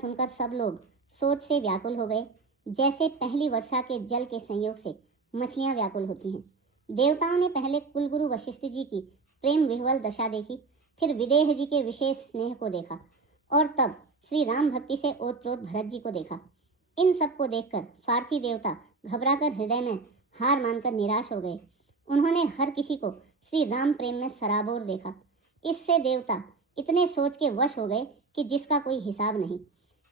सुनकर सब लोग सोच से व्याकुल हो गए, जैसे पहली वर्षा के जल के संयोग से मछलियां व्याकुल होती हैं। देवताओं ने पहले कुलगुरु वशिष्ठ जी की प्रेम विह्वल दशा देखी, फिर विदेह जी के विशेष स्नेह को देखा और तब श्री राम भक्ति से ओतप्रोत भरत जी को देखा। इन सब को देखकर स्वार्थी देवता घबराकर हृदय में हार मानकर निराश हो गए। उन्होंने हर किसी को श्री राम प्रेम में सराबोर देखा। इससे देवता इतने सोच के वश हो गए कि जिसका कोई हिसाब नहीं।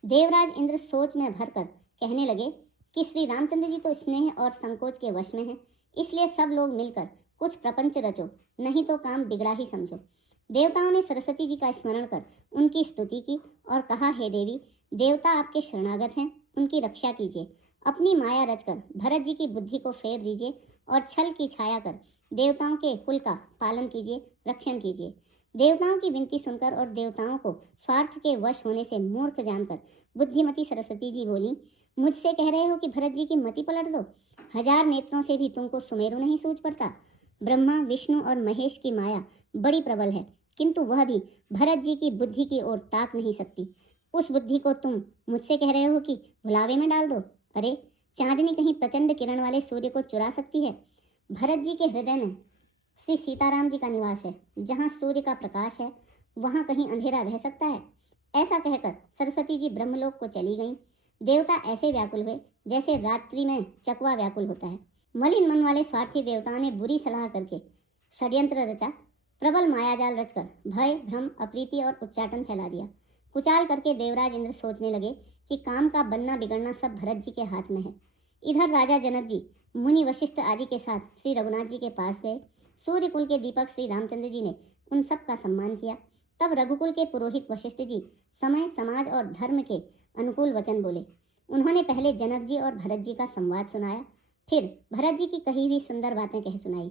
देवराज इंद्र सोच में भरकर कहने लगे कि श्री रामचंद्र जी तो स्नेह और संकोच के वश में हैं, इसलिए सब लोग मिलकर कुछ प्रपंच रचो, नहीं तो काम बिगड़ा ही समझो। देवताओं ने सरस्वती जी का स्मरण कर उनकी स्तुति की और कहा, हे देवी, देवता आपके शरणागत हैं, उनकी रक्षा कीजिए। अपनी माया रचकर भरत जी की बुद्धि को फेर दीजिए और छल की छाया कर देवताओं के कुल का पालन कीजिए, रक्षण कीजिए। देवताओं की विनती सुनकर और देवताओं को स्वार्थ के वश होने से मूर्ख जानकर बुद्धिमती सरस्वती जी बोली, मुझसे कह रहे हो कि भरत जी की मति पलट दो? 1000 नेत्रों से भी तुमको सुमेरु नहीं सूझ पड़ता? ब्रह्मा, विष्णु और महेश की माया बड़ी प्रबल है, किंतु वह भी भरत जी की बुद्धि की ओर ताक नहीं सकती। उस बुद्धि को तुम मुझसे कह रहे हो कि भुलावे में डाल दो? अरे, चांदनी कहीं प्रचंड किरण वाले सूर्य को चुरा सकती है? भरत जी के हृदय में श्री सीताराम जी का निवास है, जहाँ सूर्य का प्रकाश है वहाँ कहीं अंधेरा रह सकता है? ऐसा कहकर सरस्वती जी ब्रह्मलोक को चली गईं। देवता ऐसे व्याकुल हुए जैसे रात्रि में चकवा व्याकुल होता है। मलिन मन वाले स्वार्थी देवताओं ने बुरी सलाह करके षड्यंत्र रचा, प्रबल मायाजाल रचकर भय, भ्रम, अप्रीति और उच्चाटन फैला दिया। कुचाल करके देवराज इंद्र सोचने लगे कि काम का बनना बिगड़ना सब भरत जी के हाथ में है। इधर राजा जनक जी मुनि वशिष्ठ आदि के साथ श्री रघुनाथ जी के पास गए। सूर्य कुल के दीपक श्री रामचंद्र जी ने उन सब का सम्मान किया। तब रघुकुल के पुरोहित वशिष्ठ जी समय, समाज और धर्म के अनुकूल वचन बोले। उन्होंने पहले जनक जी और भरत जी का संवाद सुनाया, फिर भरत जी की कही हुई सुंदर बातें कह सुनाई।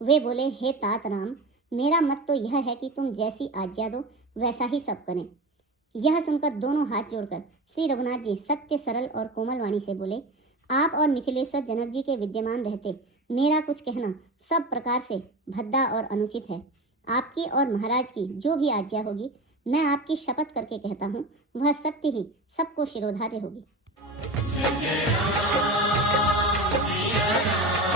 वे बोले, हे तात राम, मेरा मत तो यह है कि तुम जैसी आज्ञा दो वैसा ही सब करें। यह सुनकर दोनों हाथ जोड़कर श्री रघुनाथ जी सत्य, सरल और कोमल वाणी से बोले, आप और मिथिलेश्वर जनक जी के विद्यमान रहते मेरा कुछ कहना सब प्रकार से भद्दा और अनुचित है। आपकी और महाराज की जो भी आज्ञा होगी, मैं आपकी शपथ करके कहता हूँ, वह सत्य ही सबको शिरोधार्य होगी।